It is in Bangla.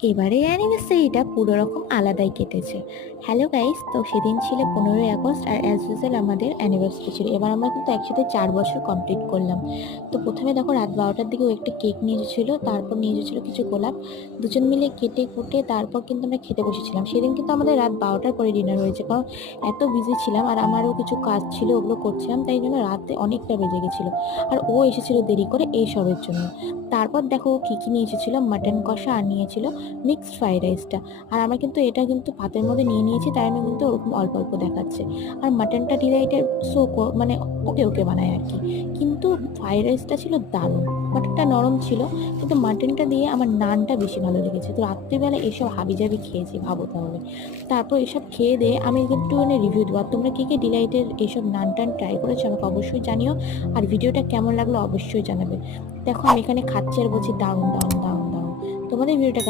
এবারে অ্যানিভার্সারিটা পুরো রকম আলাদাই কেটেছে। হ্যালো গাইস, তো সেদিন ছিল 15ই আগস্ট আর অ্যাজ ইউজুয়াল আমাদের অ্যানিভার্সারি ছিল। এবার আমরা কিন্তু একসাথে 4 বছর কমপ্লিট করলাম। তো প্রথমে দেখো রাত 12টার দিকে ও একটা কেক নিয়ে এসেছিলো, তারপর নিয়ে এসেছিলো কিছু গোলাপ। দুজন মিলে কেটে কুটে তারপর কিন্তু আমরা খেতে বসেছিলাম। সেদিন কিন্তু আমাদের রাত 12টার পরে ডিনার হয়েছে, কারণ এত বিজি ছিলাম আর আমারও কিছু কাজ ছিল, ওগুলো করছিলাম, তাই জন্য রাতে অনেকটা বেজে গেছিলো। আর ও এসেছিলো দেরি করে এই সবের জন্য। তারপর দেখো ও কী কী নিয়ে এসেছিলো, মাটন কষা আর নিয়েছিল মিক্সড ফ্রাইড রাইসটা। আর আমার কিন্তু এটা কিন্তু ভাতের মধ্যে নিয়ে নিয়েছি, তাই আমি কিন্তু ওরকম অল্প অল্প দেখাচ্ছে। আর মাটনটা ডিলাইটের মানে ওকে ওকে বানায় আর কি। কিন্তু ফ্রাইড রাইসটা ছিল দারুণ। মাটনটা নরম ছিল, কিন্তু মাটনটা দিয়ে আমার নানটা বেশি ভালো লেগেছে। তো রাত্রিবেলা এসব হাবিজাবি খেয়েছি, ভাবো তাহলে। তারপর এসব খেয়ে দিয়ে আমি একটু রিভিউ দেবো। আর তোমরা কে কে ডিলাইটের এইসব নান টান ট্রাই করেছো আমাকে অবশ্যই জানিও। আর ভিডিওটা কেমন লাগলো অবশ্যই জানাবে। দেখো আমি এখানে খাচ্ছি আর বলছি দারুণ দারুণ দারুণ দারুণ। তোমাদের ভিডিওটা কেমন